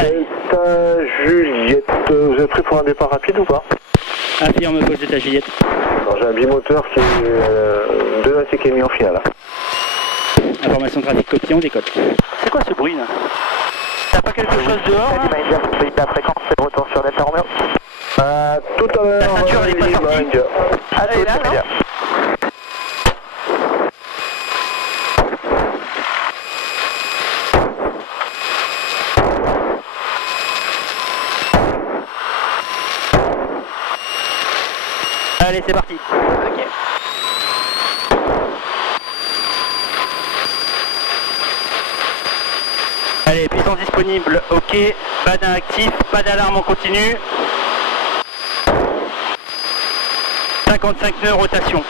Delta Juliette, vous êtes prêt pour un départ rapide ou pas? Affirme Fox Delta Juliette. J'ai un bimoteur qui est de la qui est mis en finale. Information trafic copiée, on décolle. C'est quoi ce bruit là? T'as pas quelque chose dehors là? La fréquence, c'est le retour sur Delta Romeo. Tout à l'heure. La ceinture elle est pas sortie. Ah, Elle est là, non? Allez, c'est parti. Ok. Allez, puissance disponible, ok. Badin actif, pas d'alarme en continu. 55 nœuds rotation.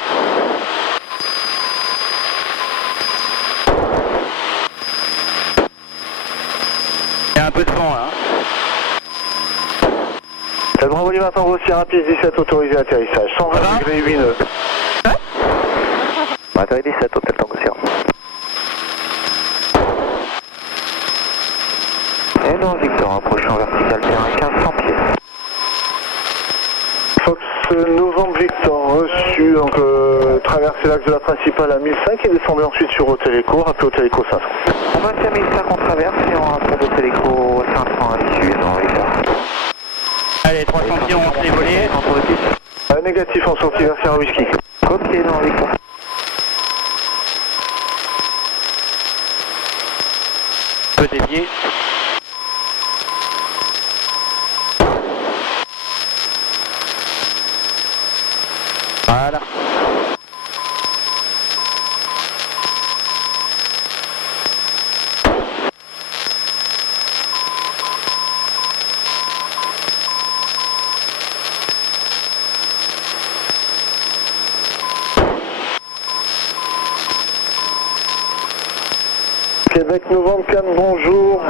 Il y a un peu de vent là. Le Bravo Lima Tango Sierra Piste 17 autorisé atterrissage. 120 degrés 8 nœuds. Atterri 17, hôtel Tango Sierra. Et non, Victor, approchant vertical terrain 1500 pieds. Fox Novembre Victor reçu, donc traverser l'axe de la principale à 1005 et descendre ensuite sur Hôtel Eco, rappelez Hôtel Eco 500. On va faire 1005, on traverse et on rappelle Hôtel Eco 500 à l'issue, non, Victor. Allez, 300 pieds, on monte les volets. Négatif en sortie vers Sierra Whisky. Copié, non, Victor. Peu dévié. Voilà. Québec Novembre Cannes, bonjour.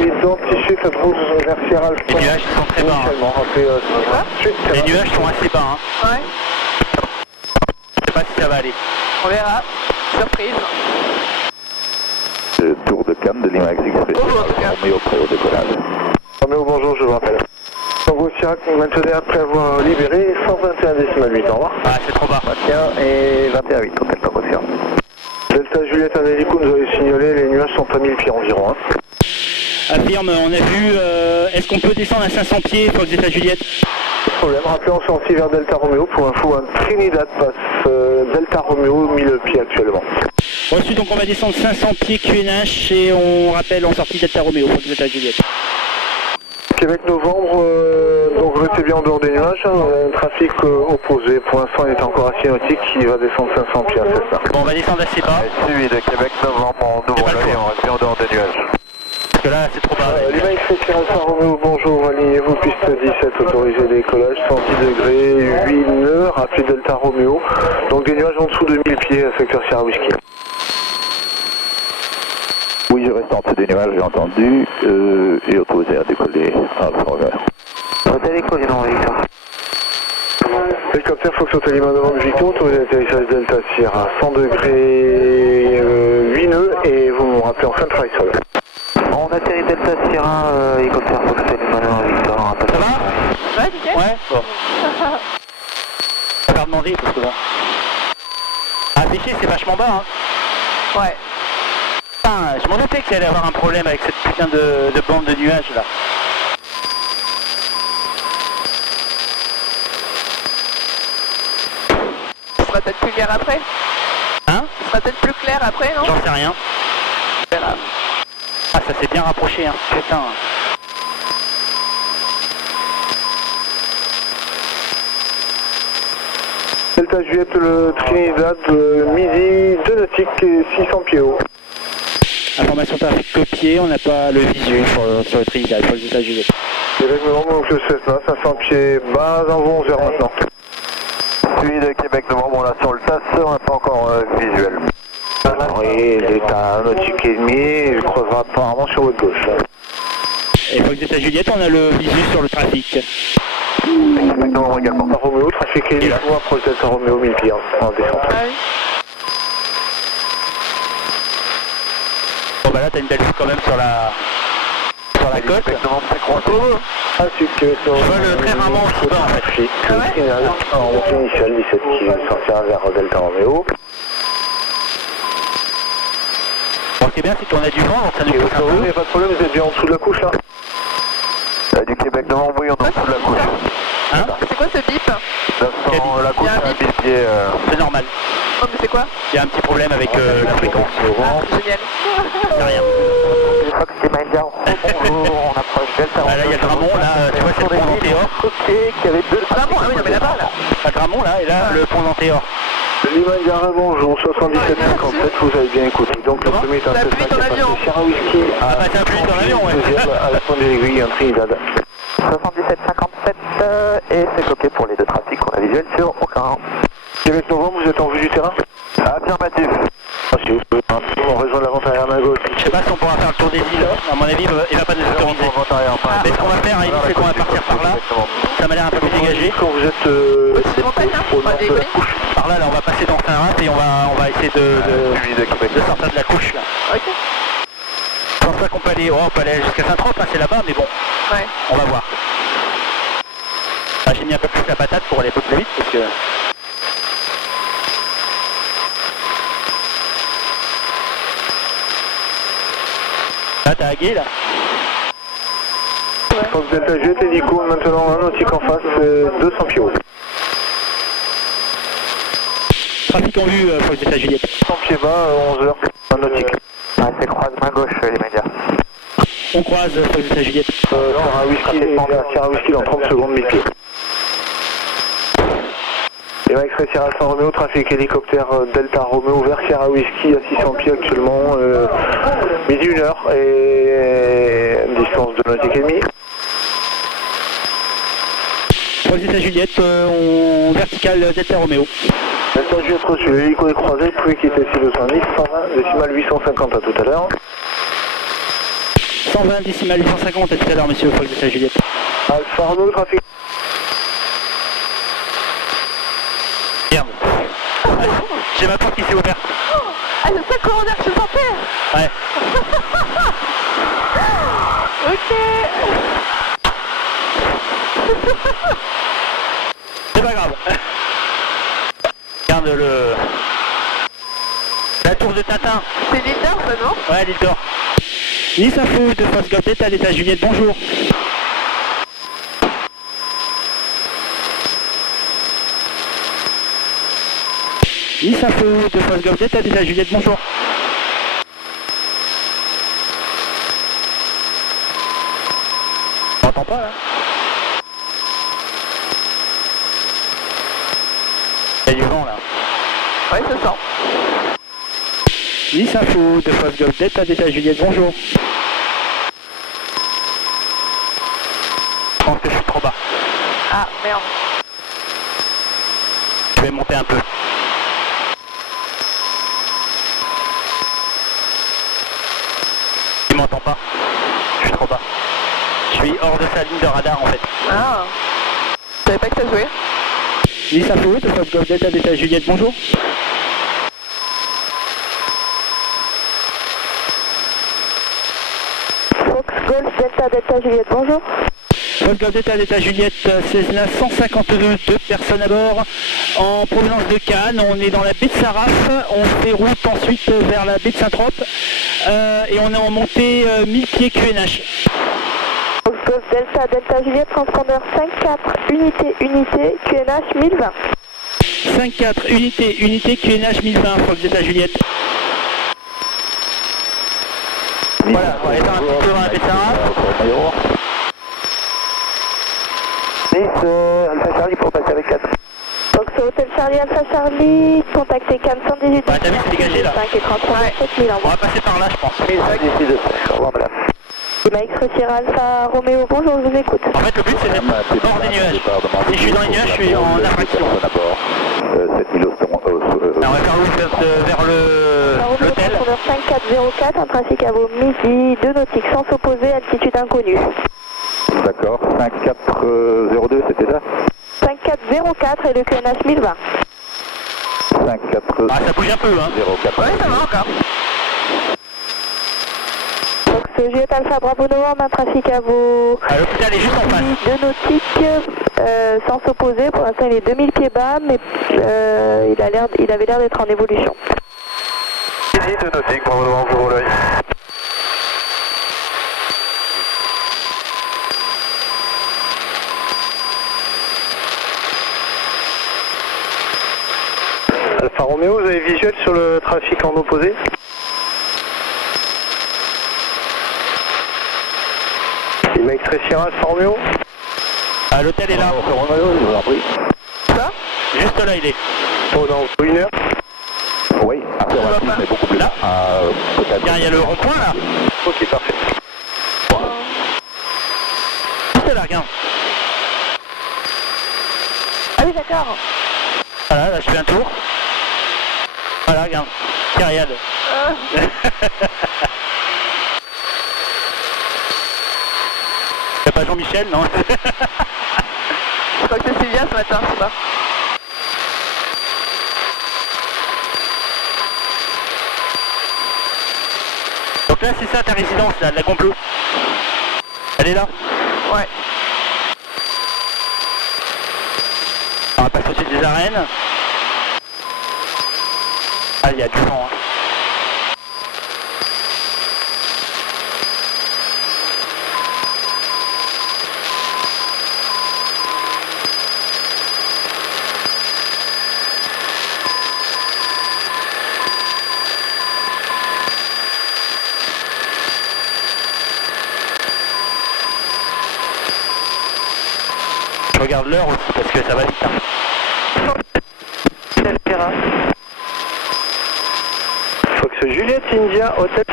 Identifié cette route vers Sierra Alpha. Les nuages sont très bas. Hein. Les nuages sont assez bas. Hein. Ouais. Je sais pas si ça va aller. On verra. Surprise. Tour de Cannes de Lima Express. Roméo prêt au décollage. Roméo, bonjour, je vous rappelle. Tango Sierra, maintenez après avoir libéré 121,8. Au revoir. Ah, c'est trop bas. 21 et 21,8, hôtel Tango Sierra. Delta Juliette à l'hélico, nous avez signalé, les nuages sont à 1000 pieds environ. Hein. Affirme, on a vu, est-ce qu'on peut descendre à 500 pieds, Fox Delta Juliette? Pas de problème, rappelez en sortie vers Delta Romeo. Pour info, un Trinidad passe Delta Romeo, 1000 pieds actuellement. Reçu, donc on va descendre 500 pieds QNH et on rappelle en sortie Delta Romeo, Fox Delta Juliette. Québec Novembre, donc restez bien en dehors des nuages, un trafic opposé. Pour l'instant, il est encore asymétrique, il va descendre 500 pieds à Cessna. Bon, on va descendre assez bas. Suivi de Québec Novembre, on ouvre l'œil et on reste bien en dehors des nuages. Parce que là, c'est trop bas. Lima Express Alpha Romeo, bonjour, alignez-vous, piste 17, autorisé décollage, 110 degrés, 8 nœuds, rappelez Delta Romeo. Donc des nuages en dessous de 1000 pieds, secteur Sierra Whisky. Oui, je reste en dessous des nuages, j'ai entendu, et autorisé à décoller Alpha Romeo. Hôtel Eco, non, Victor. Hélicoptère Fox Hotel Lima Novembre Victor, autorisé atterrissage Delta Sierra, 100 degrés, 8 nœuds, et vous me rappelez en fin de travail sol. On atterrit Delta Sierra, hélicoptère Fox Hotel Lima Novembre Victor. Ça va? Ouais, nickel. Ouais, bon. On va demander parce que bon. Ah, pêcher, c'est vachement bas, hein. Ouais. Putain, je m'en doutais qu'il allait avoir un problème avec cette putain de bande de nuages là. Ce sera peut-être plus clair après. Hein? Ce sera peut-être plus clair après, non? J'en sais rien. On verra. Ah, ça s'est bien rapproché, hein. Putain. Delta Juliette, le Trinidad, midi, 2 nautiques et 600 pieds haut. Information trafic copiée, on n'a pas le visu sur le Trinidad, Fox Delta Juliette. Québec Novembre, donc le Cessna, 500 pieds bas, environ 11h maintenant. Suivi de Québec Novembre, on l'a sur le TAS, on n'a pas encore visuel. Oui, il est à 1 nautique et demi, il creusera apparemment sur votre gauche. Et Fox Delta Juliette, on a le visu sur le trafic. Québec Novembre également. Delta Romeo, trafic et approche Delta Romeo, 1000 pieds en descente. Ah oui. Bon bah là t'as une belle vue quand même sur sur la côte. Ensuite, Québec Nord. Je vole très rarement aussi bas en fait. Signal en montée initiale 17 qui sortira vers Delta Romeo. Bon, ce qui est bien, c'est qu'on a du vent, donc ça nous pousse un Il n'y peu. a pas de problème, vous êtes bien en dessous de la couche là. Du Québec Nord, oui, on est en dessous de la couche. Hein? C'est quoi ce bip? 900, la couche, Il y a un c'est un bip. bip-pied. C'est normal. Oh, mais c'est quoi? Il y a un petit problème avec la fréquence. Ah, génial. C'est rien. Fox Emalia, bonjour, on approche Delta. Ah, là, il y a Gramont, là, tu vois, c'est le pont d'Antéor. Ok, qui avait deux. Ah bon, ah oui, non, mais là-bas, là. À Gramont, là, et là, le pont d'Antéor. Lima Indiara, bonjour, 7757, vous avez bien écouté. Donc le premier est un Ça appuie dans l'avion. Sierra Whisky. Ah bah c'est un plus dans l'avion, ouais. Deuxième, à la pointe de l'aiguille, un Trinidad. 7757 et c'est bloqué pour les deux trafics, on a visuel sur aucun. Québec Novembre, vous êtes en vue du terrain? Affirmatif. Si vous pouvez on rejoint l'avant arrière main gauche. Je sais pas si on pourra faire le tour des îles. À mon avis, il va pas nous autoriser. Mais ce qu'on va faire, Ellie, c'est qu'on va partir par là. Ça m'a l'air un peu plus dégagé. Quand vous êtes Au-dessus de montagne, hein? au Pas nord des de la collines. couche. Par là, on va passer dans Saint-Rat et on va essayer de sortir de la couche. Là. Ok. Je pense pas qu'on peut aller, on peut aller jusqu'à Saint-Trope, hein, c'est là-bas, mais bon, Ouais. on va voir. Ah, j'ai mis un peu plus la patate pour aller un peu plus vite parce que... Là, t'as Aguet, là. Fox Delta Juliette, hélico, maintenant un nautique en face, 200 pieds haut. Trafic en vue, Fox Delta Juliette. 100 pieds bas, 11 heures, un nautique. Ah, c'est croise main gauche, les médias. On croise Fox Delta Juliette. Sierra Whisky dans 30 secondes, 1000 pieds. Lima Express Sierra Alpha Romeo, trafic hélicoptère Delta Romeo vers Sierra Whisky à 600 pieds actuellement, midi 1 heure et distance de nautique et demi. Fox Delta Juliette, on vertical Delta Romeo. Delta Juliette reçu, l'hélico est croisé, vous pouvez quitter si besoin, 1120, décimale 850 à tout à l'heure. 120 décimales 850 à tout à l'heure, monsieur Fox Delta Juliette. Alpha Romeo, trafic. Merde. J'ai ma porte qui s'est ouverte. Ah, c'est ça, commander, je sentais. Ouais. Ok. C'est pas grave. Regarde la tour de Tintin. C'est l'île d'Or, ça, non? Ouais, l'île d'Or. Nice Info de Fox Golf Delta Delta Juliette, bonjour. Nice Info de Fox Golf Delta Delta Juliette, bonjour. On m'entend pas là? Il y a du vent là. Ouais, ça sent. Nice Info de Fox Golf Delta Delta Juliette, bonjour. Je pense que je suis trop bas. Ah, merde. Je vais monter un peu. Tu m'entends pas? Je suis trop bas. Je suis hors de sa ligne de radar en fait. Ah. Je savais pas que ça jouait. Nice Info de Fox Golf Delta Delta Juliette, bonjour. Fox Golf Delta Delta Juliette, bonjour. Fox Golf Delta Delta Juliette, Cessna 152, 2 personnes à bord, en provenance de Cannes. On est dans la baie de Saraf, on fait route ensuite vers la baie de Saint-Trope et on est en montée 1000 pieds QNH. Fox Golf Delta Delta Juliette, transpondeur 5-4, unité, QNH 1020. 5-4, unité QNH 1020, Fox Delta Juliette. Voilà, on est un petit peu dans la baie de Saraf. Nice, Alpha Charlie pour passer avec 4. Fox Hotel Charlie Alpha Charlie, contactez Cannes 118. Ouais, t'as vu, c'est dégagé, là. 5 et 33 7000 en On va passer par là, je pense. 1005 d'ici 2. Au revoir, madame. Lima Express Sierra Alpha Romeo, bonjour, je vous écoute. En fait, le but, c'est d'être hors des nuages. Si je suis dans les nuages, je suis en infraction. Là, on va faire route vers l'hôtel. Transpondeur 5404, un trafic à vos midi, 2 nautiques sans s'opposer, altitude inconnue. D'accord, 5402, c'était ça? 5404 et le QNH 1020. 5404. Ah, ça bouge un peu, hein. Ouais, ça va encore. Fox Juliette Alpha Bravo Novembre, un trafic à vos Ah, l'hôpital est juste en face. de nautique, sans s'opposer. Pour l'instant, il est 2000 pieds bas, mais il avait l'air d'être en évolution. Ici de nautique, Bravo Novembre, vous l'œil. Alpha Romeo, vous avez visuel sur le trafic en opposé? Mike Sierra, Alpha Romeo. Ah, l'hôtel est là. Alpha Romeo, je vous en prie. Ça Juste là, il est. Oh non, 1 heure. Oui, affirmatif, mais beaucoup plus là. Peut-être. Tiens, il y a le rond-point là. Ok, parfait. Juste là, regarde. Ah oui, d'accord. Voilà, là, je fais un tour. Voilà, regarde. Kyriade. Y'a pas Jean-Michel, non? Je crois que c'est Sylvia ce matin, c'est ça. Donc là, c'est ça ta résidence, là, de la complot. Elle est là. Ouais. On va passer au sud des arènes. Ah, il y a du vent. Hein. Je regarde l'heure aussi parce que ça va vite. Hein. Fox Juliette India, hôtel.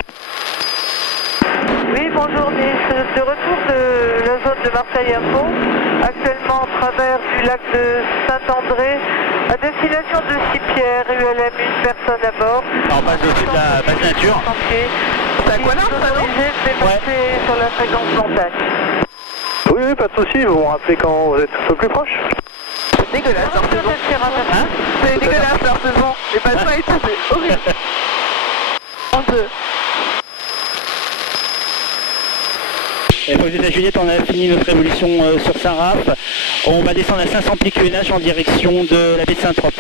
Oui, bonjour, de retour de la zone de Marseille Info, actuellement en travers du lac de Saint-André, à destination de Sipierre, ULM, une personne à bord. On passe au-dessus de la base nature. C'est à quoi là, ça, non? Ouais. Sur la fréquence montagne. Oui, oui, pas de soucis, vous me rappelez quand vous êtes un peu plus proche. C'est dégueulasse leur saison. Hein? C'est dégueulasse leur saison. Les passants et tout, c'est horrible. En deux. Et pour les États-Juliette, on a fini notre évolution sur Saint-Raph. On va descendre à 500 pieds QNH en direction de la baie de Saint-Trope.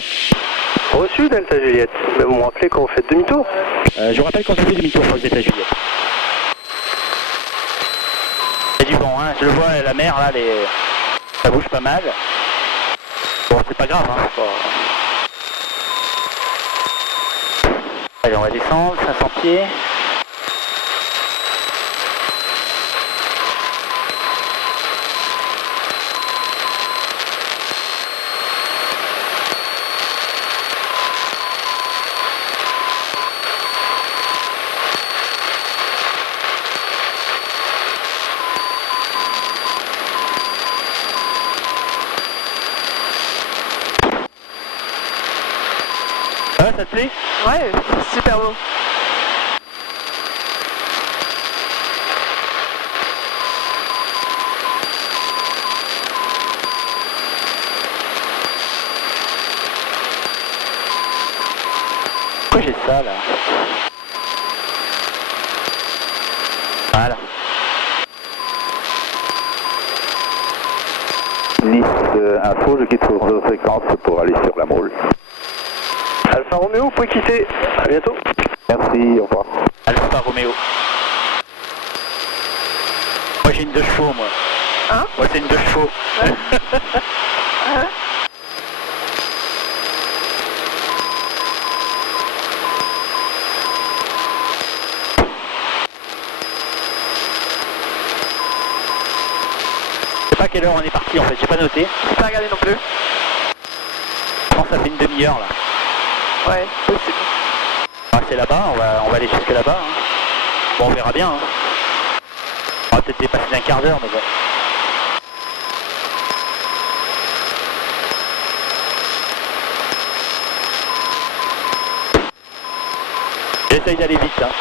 Reçu, Delta Juliette. Mais vous me rappelez quand vous faites demi-tour. Je vous rappelle quand on fait demi-tour pour les États-Juliette. Il y a du vent, hein. Je le vois, la mer, là, ça bouge pas mal. Bon, c'est pas grave, hein. Allez, on va descendre, 500 pieds. Ah, ça te plaît? Ouais, c'est super beau. Pourquoi j'ai ça là? Voilà. Nice Info, je quitte votre fréquence pour aller sur la Môle. Alpha Romeo, vous pouvez quitter. À bientôt. Merci, au revoir. Alpha Romeo. Moi j'ai une 2 chevaux, moi. Hein? Moi c'est une 2 chevaux. Je sais pas à quelle heure on est parti en fait, j'ai pas noté. J'ai pas regardé non plus. Je pense que ça fait une demi-heure là. Ouais, possible. Ah, c'est là-bas, on va aller jusque là-bas. Hein. Bon, on verra bien. Hein. On va peut-être dépasser d'un quart d'heure, mais bon. J'essaye d'aller vite. Hein.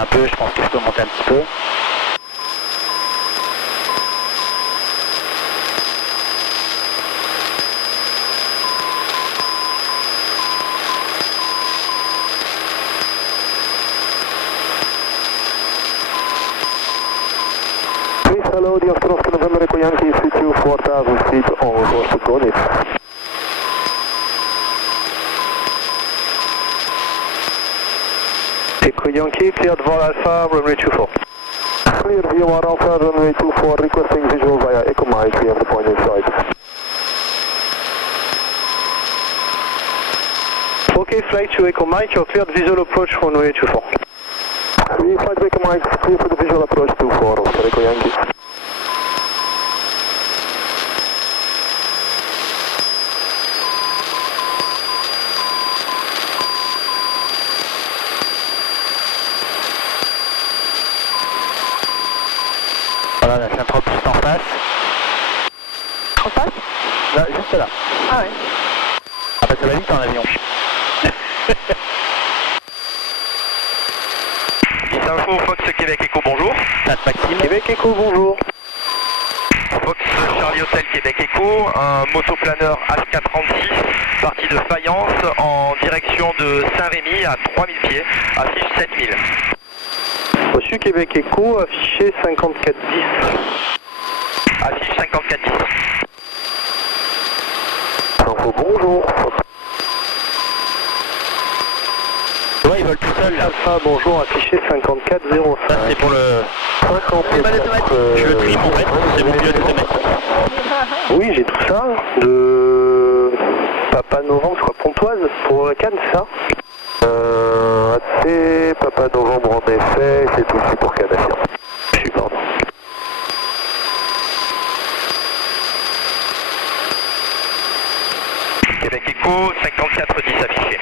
un peu, je pense que je peux monter un petit peu. Hello, the Oscar November Echo Yankee 324,000 feet on course to Gonif. Echo Yankee, cleared Vol Alpha, runway 24. Clear VOR Alpha, runway 24, requesting visual via Echo Mike, we have the point inside. Okay, flight to Echo Mike, you're cleared visual approach runway 24. We flight to Echo Mike, clear for the visual approach 24, Oscar Echo Yankee. Voilà, la Saint-Trope juste en face. En face? Là, juste là. Ah ouais. Ah bah ça va vite en avion. Info, Fox Québec Echo, bonjour. Maxime. Québec Echo, bonjour. Fox Charlie Hotel Québec Echo, un motoplaneur H436, parti de Fayence en direction de Saint-Rémy à 3000 pieds, affiche 7000. Reçu Québec Echo, affiché 5410. Affiche 5410. Info, bonjour. Ouais, il vole tout seul là. Alpha, bonjour, affiché 5405. Ça c'est pour le... 54. Je le trim en fait, c'est mon pilote automatique. Oui, j'ai tout ça. De Papa Novembre, je crois, Pontoise, pour Cannes, c'est ça c'est Papa Novembre en effet, c'est tout aussi pour Cannes. Je suis pardon. Québec Echo, 5410 affiché.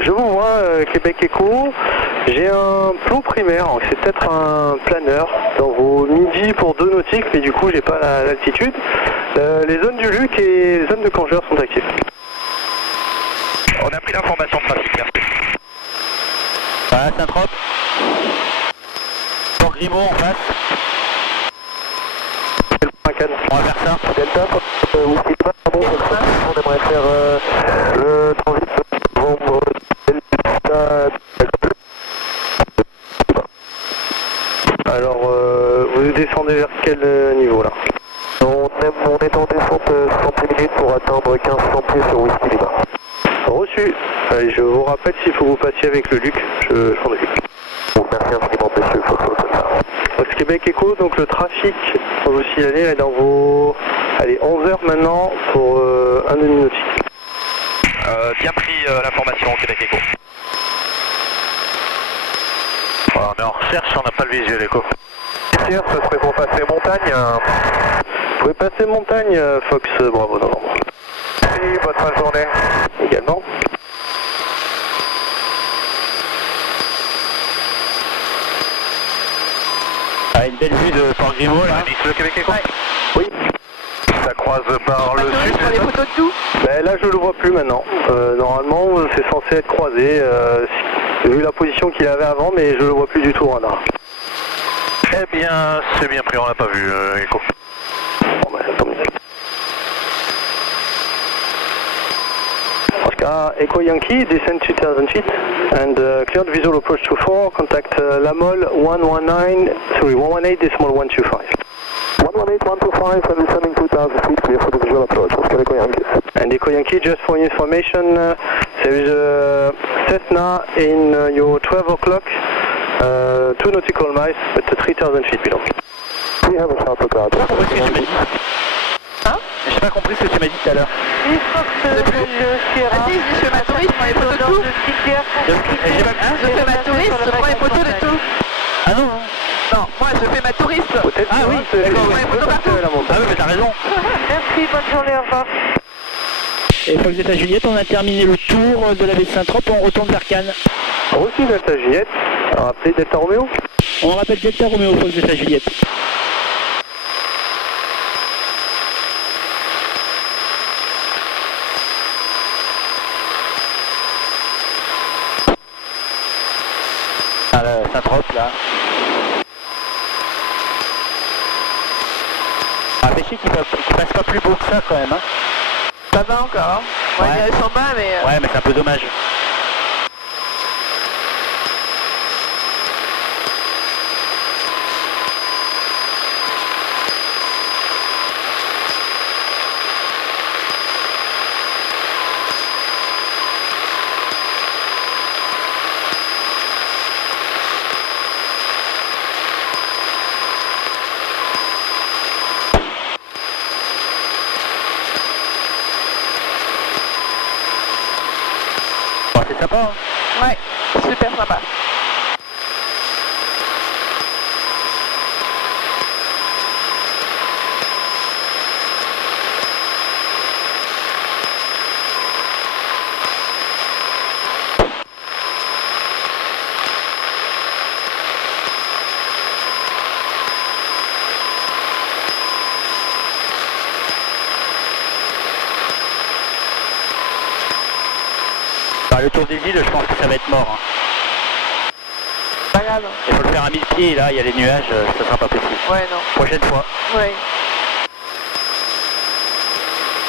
Je vous vois, Québec Echo. J'ai un plot primaire, c'est peut-être un planeur dans vos midis pour 2 nautiques, mais du coup j'ai pas l'altitude. Les zones du Luc et les zones de Cangeur sont actives. On a pris l'information de trafic, merci. Voilà, Saint-Trope. Port Grimaud en face. On va faire ça. Delta, Whisky, pardon, on aimerait faire le transit novembre Delta. Alors, vous descendez vers quel niveau là? On est en descente 60 minutes pour atteindre 1500 pieds sur Whisky Lima. Reçu. Allez, je vous rappelle s'il faut que vous passiez avec le Luc, je m'en occupe. Merci infiniment, monsieur Fox Québec Echo, donc le trafic, on va aussi aller dans vos... Allez, 11h maintenant pour un demi-nautique. Bien pris l'information Québec Echo. Voilà, on est en recherche, on n'a pas le visuel Echo. Ça serait pour passer montagne. Vous pouvez passer montagne, Fox, bravo, non. Merci, bonne fin de journée. Également. Ah, une belle vue de Port Grimaud là. Le Québec Echo. Oui. Ça croise par le sud. Sur les photos de tout. Ben, là, je le vois plus maintenant. Normalement, c'est censé être croisé. J'ai vu la position qu'il avait avant, mais je le vois plus du tout au radar. Eh bien, c'est bien pris, on l'a pas vu, Echo. Bon, ben, ça tombe bien. Oscar Echo Yankee, descend 2000 feet and cleared visual approach to 4. Contact Lamol 118.125. 118.125 and descending 2000 feet, clear for the visual approach. Oscar Echo Yankee. And Echo Yankee, just for your information, there is a Cessna in your 12 o'clock, 2 nautical miles, but 3000 feet below. We have a sharp regard. Hein? J'ai pas compris ce que tu m'as dit tout à l'heure. Vas-y, je fais ma touriste, je prends les photos de tout. Je fais ma touriste, je prends les photos de tout. Ah non, non. Non, moi je fais ma touriste. Ah oui, d'accord, Je prends les photos partout. Ah oui, mais t'as raison. Merci, bonne journée, au revoir. Et Fox Delta Juliette, on a terminé le tour de la baie de Saint-Trope, on retourne vers Cannes. Reçu Delta Juliette, alors appelé Delta Romeo. On rappelle Delta Romeo, Fox Delta Juliette. Ah, Saint-Trope là. Voilà. Ah, mais je sais qu'il passe pas plus beau que ça quand même. Hein. Ça va encore. Hein. Ouais, Ouais. il s'en bat, mais... Ouais, mais c'est un peu dommage. Bon, c'est sympa, hein. Ouais, super sympa. Bah, le tour des îles, je pense que ça va être mort. Hein. Pas grave. Il faut le faire à 1000 pieds, là, il y a les nuages, ça sera pas possible. Ouais, non. Prochaine fois. Ouais.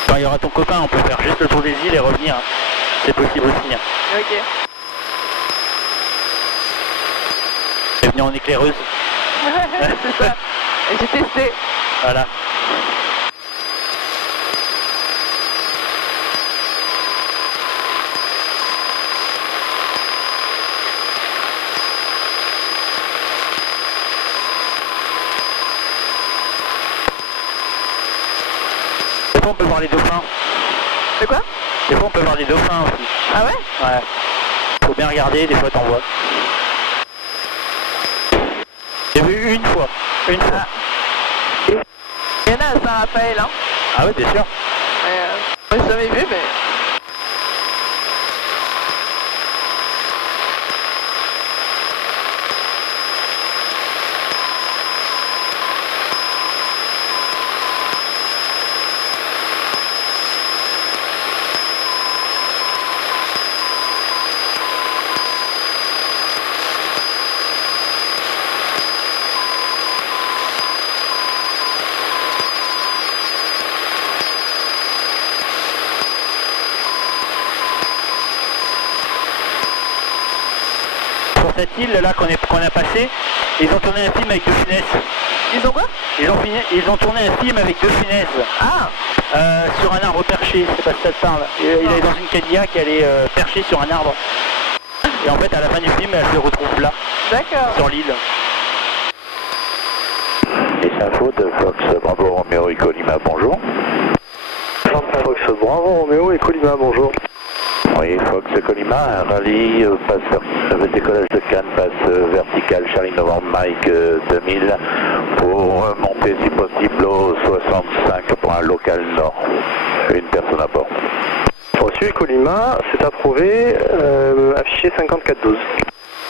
Quand il y aura ton copain, on peut faire juste le tour des îles et revenir. Hein. C'est possible aussi. Hein. Ok. Et venir en éclaireuse. C'est ça. Et j'ai testé. Voilà. Des fois on peut voir les dauphins. De quoi? Des fois on peut voir les dauphins aussi. Ah ouais? Ouais. Faut bien regarder, des fois t'en vois. J'ai vu une fois. Une fois. Il y en a à Saint-Raphaël, hein. Ah ouais, bien sûr. Moi j'ai jamais vu, mais... Cette île là qu'on a passé, ils ont tourné un film avec De Funès. Ils ont quoi? Ils ont tourné un film avec De Funès. Ah! Sur un arbre perché, je sais pas si ça te parle. Il est dans une Cadillac, elle est perchée sur un arbre. Et en fait à la fin du film elle se retrouve là, D'accord. sur l'île. Les infos de Fox Bravo Romeo et Colima, bonjour. Fox Bravo Romeo et Colima, bonjour. Oui, Fox Colima, un rallye passe le décollage de Cannes, passe vertical Charlie Novembre Mike 2000 pour monter si possible au 65 pour un local nord. Une personne à bord. Reçu Colima, c'est approuvé, affiché 5412.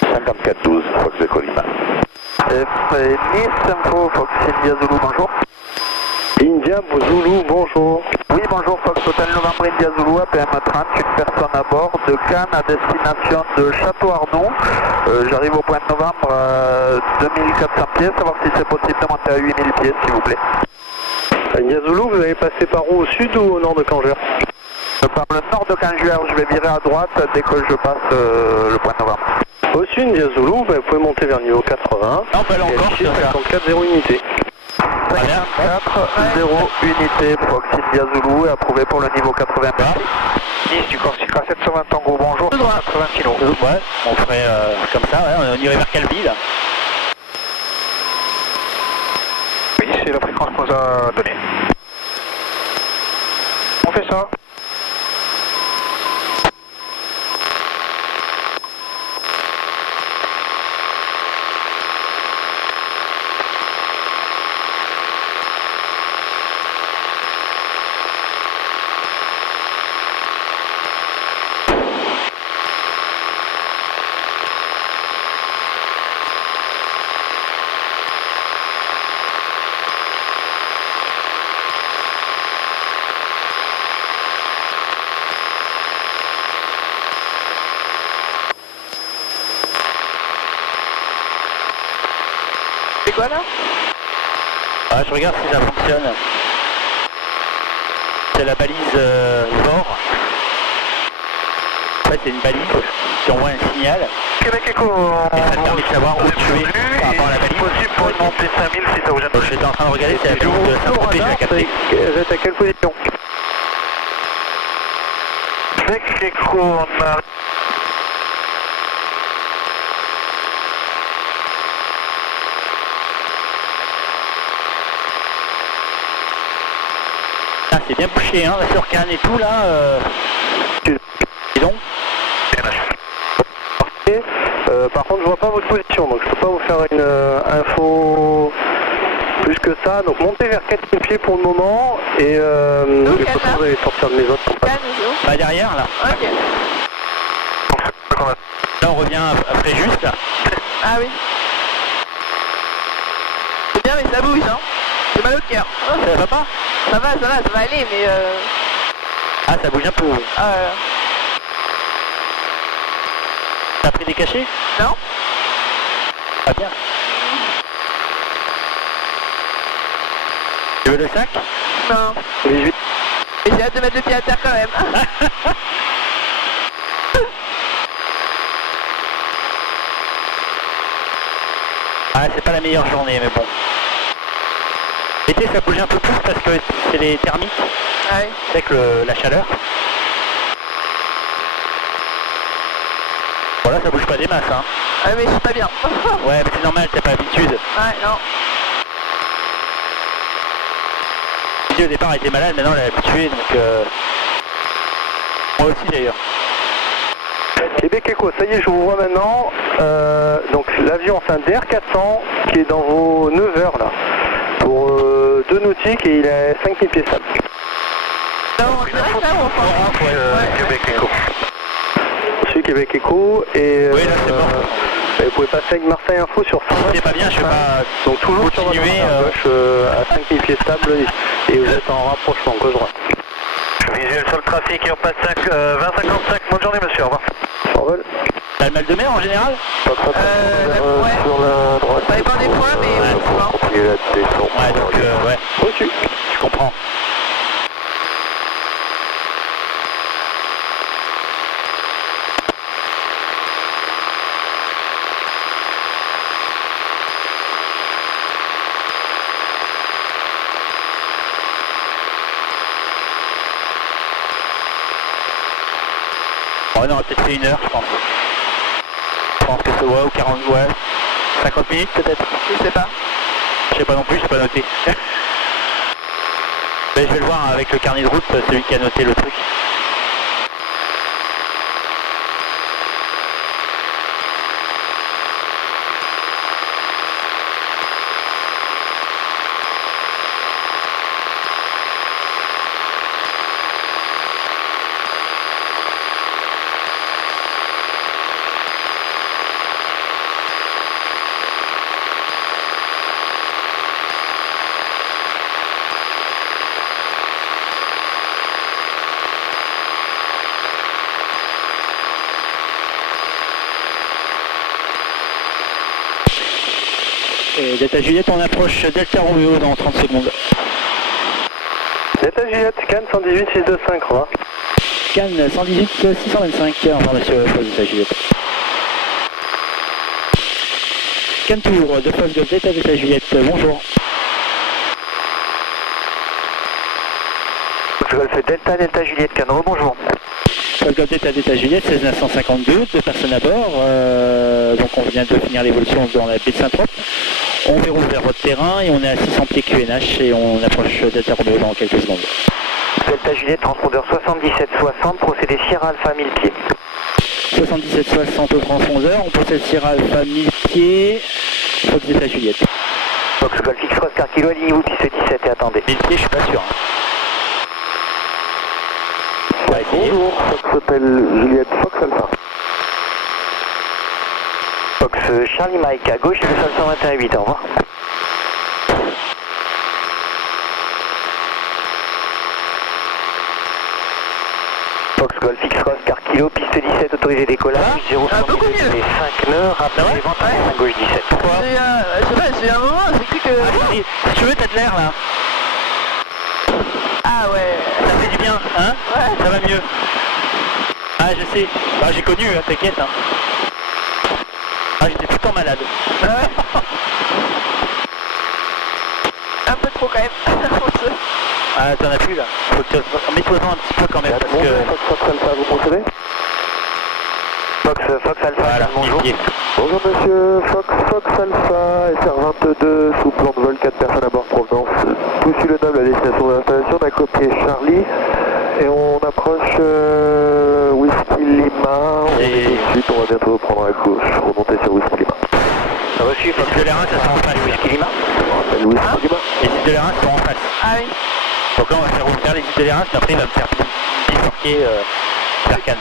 5412, Fox Colima. Nice Info, Fox India Zulu, bonjour. India Zulu, bonjour. Oui, bonjour, Fox Hotel Novembre India Zulu, APM 30, une personne à bord de Cannes à destination de Château-Ardon. J'arrive au point de Novembre à 2400 pieds, savoir si c'est possible de monter à 8000 pieds, s'il vous plaît. India Zulu, vous allez passer par où, au sud ou au nord de Canger? Par le nord de Canger, je vais virer à droite dès que je passe le point de Novembre. Au sud, India Zulu, vous pouvez monter vers niveau 80. On peut aller encore sur ça. 54 0 unités. 54 0 unités, Fox India Zulu, approuvé pour le niveau 80. 10 du Corsica 720 Tango, bonjour, 80 kg. Ouais, on ferait comme ça, ouais, on irait vers Calvi là. Oui, c'est la fréquence qu'on nous a donnée. On fait ça. quoi là? Ah, je regarde si ça fonctionne. C'est la balise VOR. En fait, c'est une balise qui envoie un signal. Québec Echo, et ça te permet de savoir où tu es par rapport à la balise. Possible pour une montée 5000 si ça vous gêne. J'étais en train de regarder, c'est la balise de Saint-Tropez, je l'ai capté. Vous êtes à quelle position? Québec Echo, on a... Ah, c'est bien bouché, hein, la sur Cannes et tout là. Et donc par contre, je vois pas votre position, donc je peux pas vous faire une info plus que ça. Donc montez vers 4000 pieds pour le moment et je pense que vous allez sortir de mes autres. Bah derrière là. Ok. Là on revient après juste là. Ah oui. C'est bien mais ça bouge hein. J'ai mal au cœur. Ça va pas? Ça va aller mais Ah ça bouge un peu. T'as pris des cachets? Non. Pas bien. Tu veux le sac? Non. Mais j'ai hâte de mettre le pied à terre quand même. Ah c'est pas la meilleure journée mais bon. L'été ça bouge un peu plus parce que c'est les thermiques. Ouais. C'est avec la chaleur. Voilà, ça bouge pas des masses hein. Ouais mais je suis pas bien. Ouais mais c'est normal, t'as pas l'habitude. Ouais non. Au départ elle était malade, maintenant elle est habituée donc moi aussi d'ailleurs. Québec Echo, ça y est, je vous vois maintenant. Donc l'avion c'est un DR400 qui est dans vos 9 heures là. Pour 2 nautiques et il est à 5000 pieds stable. Non, on dirait ça ou on Québec Echo. Je suis Québec Echo et oui là c'est bon. Vous pouvez passer avec Marseille Info sur 120. C'est pas bien, je vais pas. Donc toujours sur votre continuer gauche à 5000 pieds stable et vous êtes en rapprochement gauche-droite. Visuel sur le trafic et on passe 20-55. Bonne journée monsieur, au revoir. Survol. T'as le mal de mer en général? Pas très ouais. Sur la droite. Ça dépend des fois mais souvent. Ouais donc ouais. Reçu. Je comprends. Ouais, on aurait peut-être fait 1 heure, je pense. Je pense que c'est ouais, ou 40, ouais. 50 minutes peut-être. Je sais pas. Je sais pas non plus, j'ai pas noté. Mais je vais le voir avec le carnet de route, celui qui a noté le truc. Et Delta Juliette, on approche Delta Romeo dans 30 secondes. Delta Juliette, Cannes 118 625, au revoir. Cannes 118 625, au revoir monsieur Delta Juliette. Cannes Tour, de Fox Golf Delta Juliette, bonjour. Fox Golf Delta Juliette, Cannes, bonjour. Fox Golf Delta Juliette, 16952, 2 personnes à bord. Donc on vient de finir l'évolution dans la baie de Saint-Tropez. On verrouille vers votre terrain et on est à 600 pieds QNH et on approche Delta Romeo dans quelques secondes. Delta Juliette, transpondeur 7760, procédé Sierra Alpha 1000 pieds. 7760 au transpondeur, on possède Sierra Alpha 1000 pieds, Fox Delta Juliette. Fox Golf X Oscar Kilo, alignez-vous piste 17 et attendez. 1000 pieds, je suis pas sûr. On va essayer. Bonjour, Fox Hotel Juliette, Fox Alpha. Fox Charlie Mike à gauche, le sol 121.8, au revoir. Fox Golf X-Ros, car kilo, piste 17, autorisé décollage, 0 beaucoup mieux. 5 nœuds, rappelez, vent arrière, gauche 17. Pourquoi? Je sais pas, j'ai un moment, j'ai cru que... Si tu veux, t'as de l'air là. Ah ouais. Ça fait du bien, hein? Ouais. Ça va mieux. Ah, je sais. Bah, j'ai connu, hein, t'inquiète. Hein. Ah, j'étais tout le temps malade. Ouais. Un peu trop quand même. Ah, t'en as plus là. Faut que tu... Mets-toi-en un petit peu quand même. Parce que... Fox Alpha, vous procédez? Fox Alpha, voilà, bonjour. pied. Bonjour monsieur, Fox Alpha, SR22, sous plan de vol, 4 personnes à bord, provenance Toussus-le-Noble à destination de l'installation, on a copié Charlie, et on approche Whisky Lima, on est tout de suite, on va bientôt prendre à gauche, remonter sur Whisky Lima. Reçu, Fox de l'Airain, ça sera en face. Whisky Lima. Whisky Lima. Les îles de l'Airain sont en face. Ah oui. Donc là, on va faire refaire les îles de l'Airain, puis après, il va me faire bifurquer vers Cannes.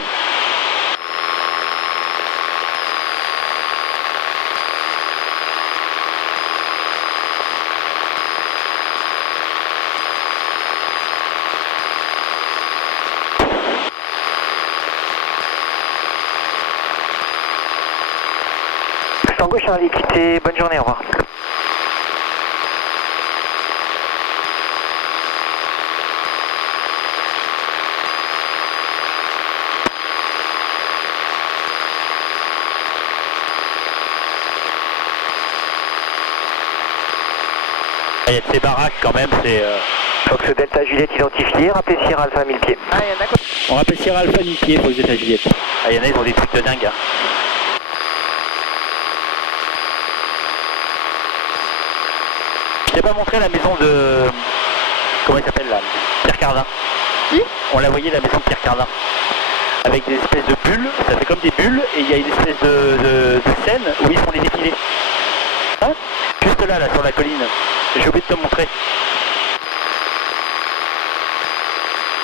Tango Charlie, quittez, bonne journée, au revoir. Il y a de ces baraques quand même, c'est... Fox Delta Juliette identifié, rappelez Sierra Alpha 1000 pieds. Ah, il y en a quoi? On rappelle Sierra Alpha 1000 pieds, Fox Delta Juliette. Ah, il y en a, ils ont des trucs de dingue. Hein. Je t'ai pas montré la maison de... Comment elle s'appelle là? Pierre Cardin. Qui? On l'a voyé, la maison de Pierre Cardin. Avec des espèces de bulles, ça fait comme des bulles, et il y a une espèce de scène où ils font les défilés. Hein? Juste là, sur la colline. J'ai oublié de te montrer.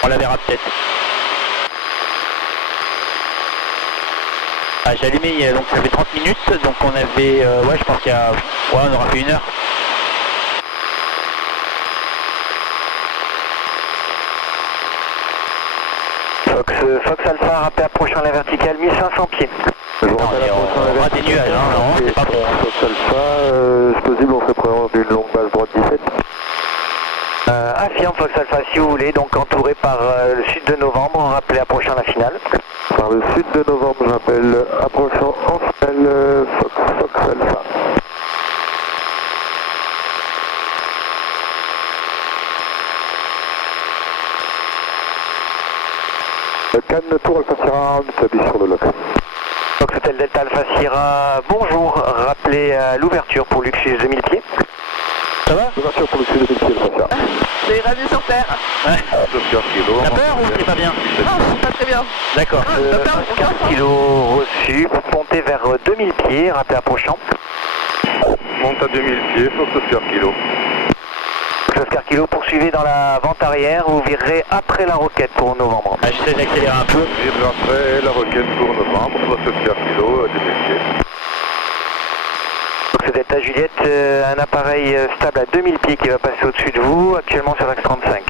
On la verra peut-être. Ah, j'ai allumé, donc ça fait 30 minutes, donc on avait... ouais, je pense qu'il y a... Ouais, on aura fait 1 heure. Fox Alpha, rappel approchant la verticale, 1500 pieds. On aura des nuages, hein, non, c'est pas bon. Fox Alpha, c'est possible, on serait présent d'une longue base droite 17. Affirme Fox Alpha si vous voulez, donc entouré par le sud de novembre, rappelez approchant la finale. Par le sud de novembre, j'appelle approchant en finale Fox Alpha. Cannes Tour Alpha Sierra, on s'habille sur le lock. Fox Hotel Delta Alpha Sierra, bonjour, rappelez à l'ouverture pour Luxus 2000 pieds. Ça va? L'ouverture pour Luxus 2000 pieds, Alpha Sierra. J'ai ravi sur terre. Ouais. T'as peur ou c'est pas bien? Non, je suis pas très bien. D'accord. 15 kilos reçus, montez vers 2000 pieds, rappelez approchant. Monte à 2000 pieds, Fox Oscar Kilo. Oscar Kilo, poursuivez dans la vente arrière, vous virerez après la roquette pour novembre. Ah, j'essaie d'accélérer un peu. Vire après la roquette pour novembre, Fox Oscar Kilo à 2000 pieds. Fox Delta Juliette, un appareil stable à 2000 pieds qui va passer au-dessus de vous, actuellement sur l'axe 35.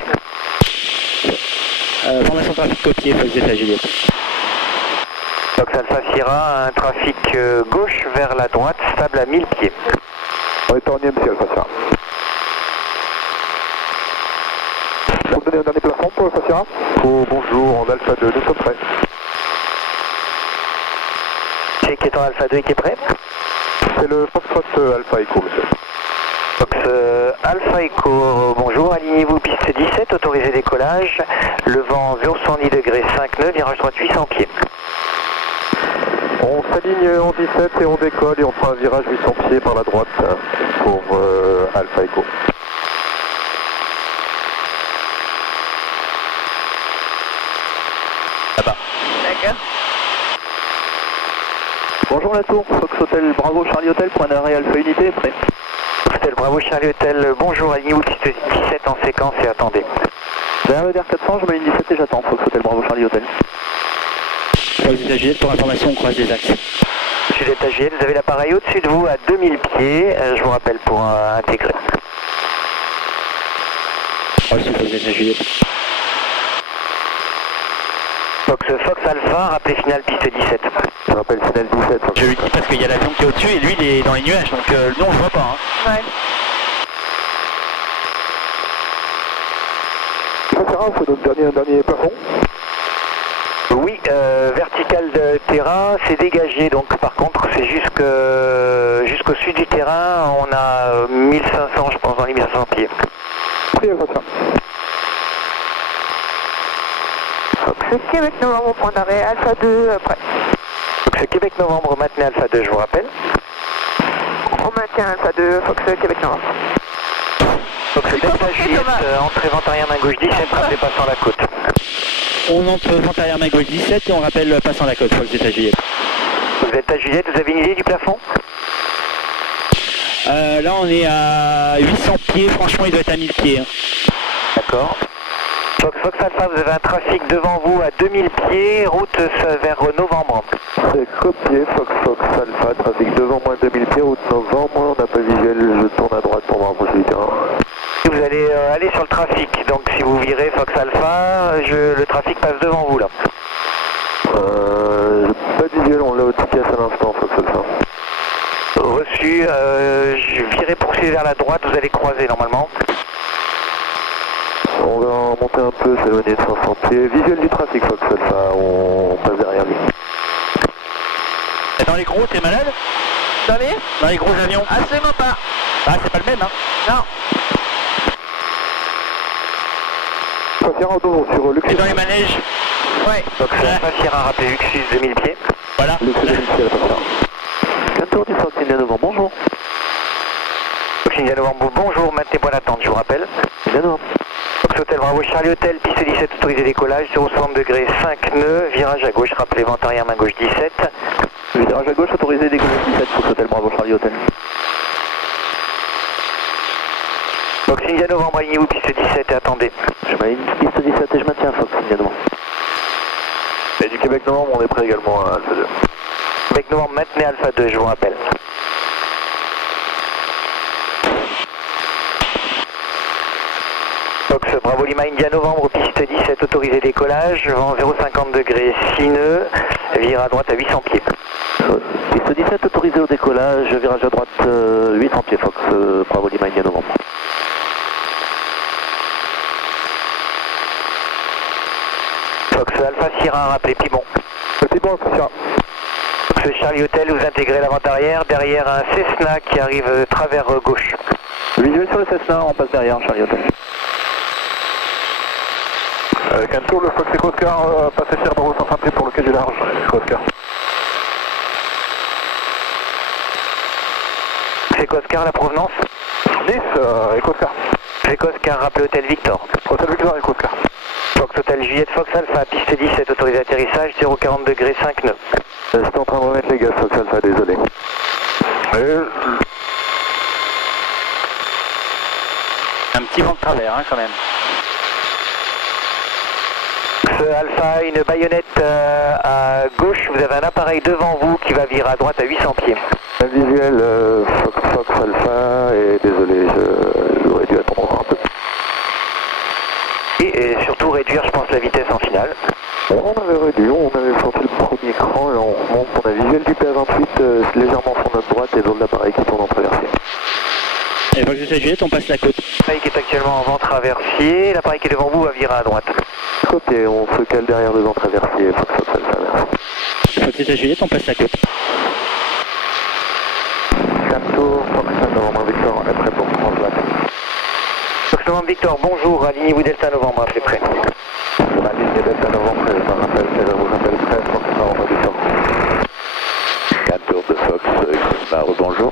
Formation trafic copier, Fox Delta Juliette. Fox Alpha Sierra, un trafic gauche vers la droite, stable à 1000 pieds. On est en unième ciel, Alpha Sierra. Vous me donnez un dernier plafond pour Alpha Sierra? Oh, bonjour, en Alpha 2, nous sommes prêts. C'est qui est en Alpha 2 et qui est prêt? C'est le Foxtrot Alpha Echo, monsieur. Fox Alpha Echo, bonjour, alignez-vous piste 17, autorisé décollage, le vent 0,110 degrés, 5 nœuds, virage droite 800 pieds. On s'aligne en 17 et on décolle et on fera un virage 800 pieds par la droite pour Alpha Echo. Là-bas. D'accord. Bonjour la tour, Fox Hotel Bravo Charlie Hotel, point d'arrêt Alpha Unité, prêt. Fox Hotel Bravo Charlie Hotel, bonjour, alignez-vous piste 17 en séquence et attendez. Vers le DR400, je m'aligne 17 et j'attends, Fox Hotel Bravo Charlie Hotel. Fox Delta Juliette, pour information, on croise des axes. Sud Delta Juliette, vous avez l'appareil au-dessus de vous à 2000 pieds, je vous rappelle pour intégrer. Reçu, Fox Delta Juliette. Fox Alpha, rappelez finale piste 17. Je rappelle finale 17. Je lui dis parce qu'il y a l'avion qui est au-dessus et lui il est dans les nuages, donc nous on le voit pas. Hein. Ouais. C'est notre dernier plafond. Oui, vertical de terrain, c'est dégagé, donc par contre c'est jusqu'au sud du terrain, on a 1500, je pense, dans les 1500 pieds. Oui, ça. Fox Québec Novembre, point d'arrêt, Alpha 2, prêt. Fox Québec Novembre, maintenez Alpha 2, je vous rappelle. On maintient Alpha 2, Fox Québec Novembre. Fox Delta Juliette, entrée vent arrière main gauche 17, rappelez passant la côte. On entre vent arrière main gauche 17 et on rappelle passant la côte, Fox Delta Juliette. Fox Delta Juliette, vous avez une idée du plafond? Là on est à 800 pieds, franchement il doit être à 1000 pieds. Hein. D'accord. Fox Alpha, vous avez un trafic devant vous à 2000 pieds, route vers Novembre. C'est copié, Fox Alpha, trafic devant moi 2000 pieds, route Novembre, on n'a pas visuel, je tourne à droite pour me rapprocher du terrain. Vous allez aller sur le trafic, donc si vous virez Fox Alpha, le trafic passe devant vous là. Pas de visuel, on l'a au TPS à l'instant, Fox Alpha. Reçu, je virai poursuivre vers la droite, vous allez croiser normalement. On va monter un peu, s'éloigner de 500 pieds. Visuel du trafic, Fox Alpha, on passe derrière lui. Et dans les gros, t'es malade? Dans les gros avions? Absolument pas. Ah, c'est pas le même, hein? Non. Sur Luxus. Et dans les manèges? Ouais. Fox Alpha, Sierra, rappelez Luxus 2000 pieds. Voilà. Luxus 2000 pieds, là, tour du Fox India Novembre, bonjour. Fox India Novembre, bonjour, maintenez point d'attente, je vous rappelle. India Novembre. Fox Hotel Bravo Charlie Hotel, piste 17, autorisé décollage, 060 degrés, 5 nœuds, virage à gauche, rappelez vent arrière main gauche 17. Virage à gauche, autorisé décollage 17, Fox Hotel Bravo Charlie Hotel. Fox India Novembre, alignez-vous piste 17 et attendez. Je m'aligne piste 17 et je maintiens Fox India Novembre. Et du Québec Novembre, on est prêt également à Alpha 2. Québec Novembre, maintenez Alpha 2, je vous rappelle. Fox Bravo Lima India Novembre, piste 17, autorisé décollage, vent 050 degrés, 6 nœuds, vire à droite à 800 pieds. Piste 17, autorisé au décollage, virage à droite 800 pieds, Fox Bravo Lima India Novembre. Fox Alpha Sierra, rappelez Pibon. Pibon, Sierra. Fox Charlie Hotel, vous intégrez l'avant arrière, derrière un Cessna qui arrive travers gauche. Visuel sur le Cessna, on passe derrière Charlie Hotel. Cantour, le Fox Echo Oscar, passez Sierra Bravo 500 pieds pour le quai du large, Echo Oscar. Echo Oscar, la provenance? Nice, Echo Oscar. Echo Oscar, rappelez Hôtel Victor. Hôtel Victor, Echo Oscar. Fox Hotel Juliette Fox Alpha, piste 17, autorisé atterrissage, 040 degrés, 5 nœuds. J'étais en train de remettre les gaz, Fox Alpha, désolé. Un petit vent de travers, hein, quand même. Alpha, une baïonnette à gauche, vous avez un appareil devant vous qui va virer à droite à 800 pieds. Un visuel Fox Alpha, et désolé, j'aurais dû attendre un peu. Et surtout réduire, je pense, la vitesse en finale. On avait réduit, on avait sorti le premier cran et on remonte, on a visuel du PA28 légèrement sur notre droite et l'autre l'appareil qui tourne en traversier. Et Fox Delta Juliette, on passe la côte. L'appareil qui est actuellement en vent traversier, l'appareil qui est devant vous va virer à droite. Ok, on se cale derrière le vent traversier, Fox Alpha. Fox Delta Juliette, on passe la côte. Cantour, Fox Novembre Victor, est prêt pour prendre la côte. Fox Novembre Victor, bonjour, alignez-vous Delta Novembre, c'est prêt. La ligne Delta Novembre, je me rappelle, je vous rappelle prêt, Fox Novembre Victor. Cantour de Fox, rebonjour.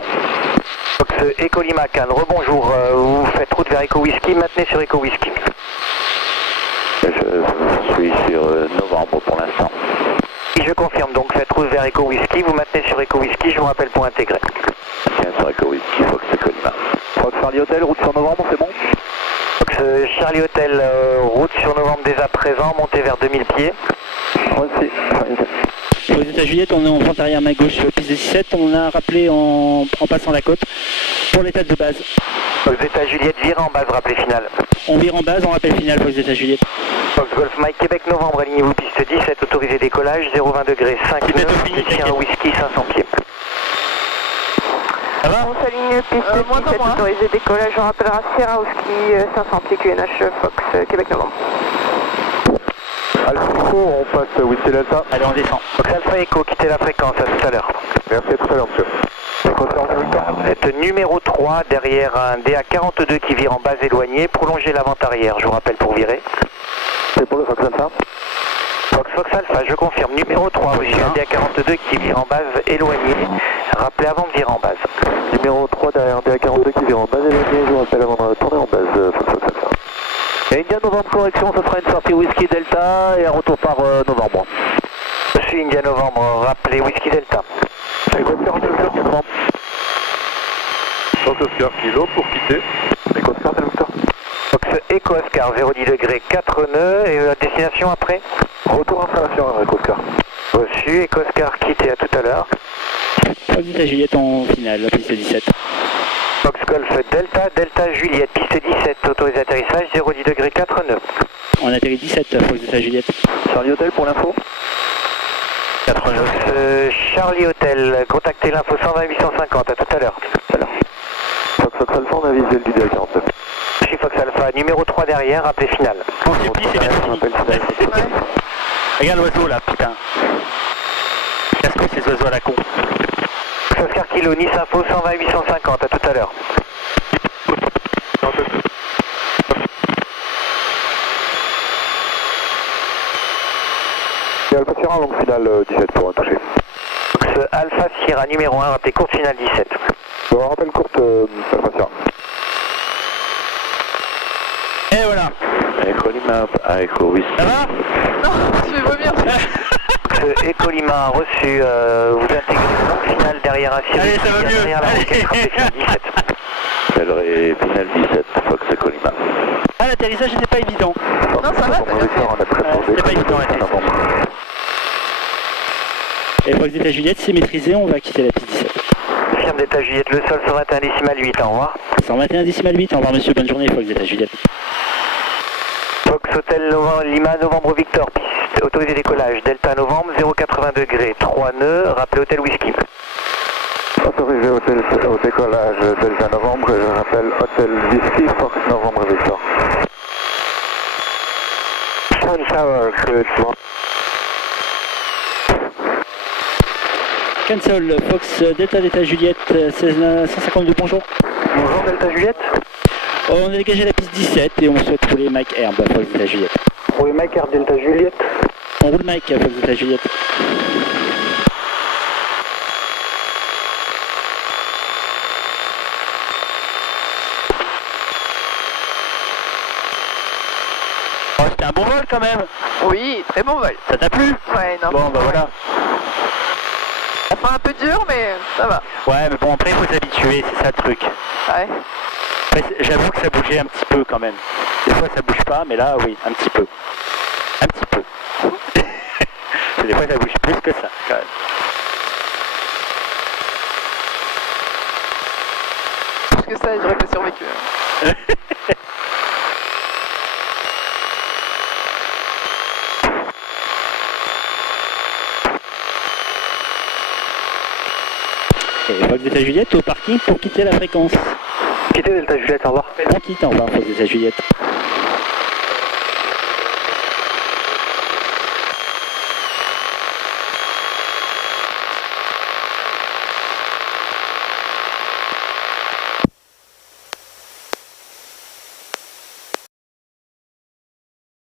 Fox Echo Lima Cannes, rebonjour, vous faites route vers Echo Whisky, maintenez sur Echo Whisky. Je suis sur Novembre pour l'instant. Je confirme, donc faites route vers Echo Whisky, vous maintenez sur Echo Whisky, je vous rappelle pour intégrer. Tiens, sur Echo Whisky, Fox Echo Lima. Fox Charlie Hotel, route sur Novembre, c'est bon? Fox Charlie Hotel, route sur Novembre dès à présent, montez vers 2000 pieds. Reçu, Charlie Hotel. Aux États-Juliette, on est en vente arrière main gauche, piste de 17. On a rappelé en passant la côte pour l'état de base. Aux États-Juliette, vire en base, rappelé final. On vire en base, on rappelle final pour les États-Juliette. Fox Golf Mike Québec Novembre, alignez-vous piste 17, autorisé décollage, 020 degrés, 5 nœuds, Sierra Whisky 500 pieds. Ça va? On s'aligne piste 17, autorisé décollage, on rappellera Sierra Whisky 500 pieds QNH Fox Québec Novembre. Alpha Echo, on passe Whisky Delta. Allez, on descend. Fox Alpha Echo, quittez la fréquence, à tout à l'heure. Merci, à tout à l'heure, monsieur. Vous êtes numéro 3 derrière un DA42 qui vire en base éloignée, prolongez l'avant-arrière, je vous rappelle pour virer. C'est pour le Fox Alpha. Fox Alpha, je confirme, numéro 3, vous avez un DA42 qui vire en base éloignée, rappelez avant de virer en base. Numéro 3 derrière un DA42 qui vire en base éloignée, je vous rappelle avant de tourner en base, Fox Alpha. India Novembre correction, ce sera une sortie Whisky Delta et un retour par Novembre. Je suis India Novembre, rappelez Whisky Delta. Fox Oscar Kilo pour quitter. Echo Oscar, c'est le Victor. Fox Echo Oscar, 010 degrés, 4 nœuds et destination après? Retour installation à Echo Oscar. Reçu, Echo Oscar, quitté, à tout à l'heure. Fox États-Juliette en finale, piste 17. Fox Golf Delta, Delta Juliette, piste 17, autorisé atterrissage, 010 degrés, 4 nœuds. On atterrit 17, Fox États-Juliette. Charlie Hotel pour l'info. 4 nœuds. Charlie Hotel, contactez l'info 120 850, à tout à l'heure. Fox Alpha, on a visuel du DA49. Je suis Fox Alpha, numéro 3 derrière, rappelez final. On supplie, c'est bien fini. Regarde l'oiseau là, putain. Casse-toi ces oiseaux à la con. Oscar Kilo, Nice Info 120 850, à tout à l'heure. Et Alpha Sierra, longue finale 17 pour un toucher. Fox Alpha Sierra, numéro 1, rappelez courte finale 17. Je vous rappelle courte Alpha Sierra. Et voilà. Echo Lima, Echo Whisky. Ça va? Non, je vais vomir. Echo Lima, reçu, vous intégrez longue finale derrière un ciel. Allez, ça va mieux. Derrière la roquette, rappelez finale 17. J'aimerais finale 17, Fox Echo Lima. Ah, l'atterrissage n'était pas évident. Non, ça va, t'as bien fait. C'était pas évident l'atterrissage. Et Fox États-Juliette, c'est maîtrisé, on va quitter la piste 17. Firme d'État Juliette, le sol 121 décimal 8, au revoir. 121 décimal 8, au revoir monsieur, bonne journée, Fox États-Juliette. Fox Hotel Lima Novembre Victor, piste autorisé décollage, Delta Novembre, 080 degrés, 3 nœuds, rappelez Hôtel Whisky. Autorisé au décollage Delta Novembre, je rappelle Hôtel Whisky, Fox Novembre Victor. Sun Tower, good. Cancel, Fox Delta Juliette, 152, bonjour. Bonjour Delta Juliette. On a dégagé la piste 17 et on souhaite rouler Mike Herb, Fox Delta Juliette. Oui, Mike Air Delta Juliette. On roule Mike, Fox Delta Juliette. Oh, c'était un bon vol quand même. Oui, très bon vol. Ça t'a plu? Ouais, non. Bon, bah voilà. Ça fait un peu dur, mais ça va. Ouais, mais bon, après, il faut s'habituer, c'est ça le truc. Ouais. Après, j'avoue que ça bougeait un petit peu quand même. Des fois, ça bouge pas, mais là, oui, un petit peu. Un petit peu. Des fois, ça bouge plus que ça, quand même. Plus que ça, j'aurais pas survécu. Et Fox Delta Juliette au parking pour quitter la fréquence. Quittez Delta Juliette, au revoir. On quitte, au revoir Fox Delta Juliette.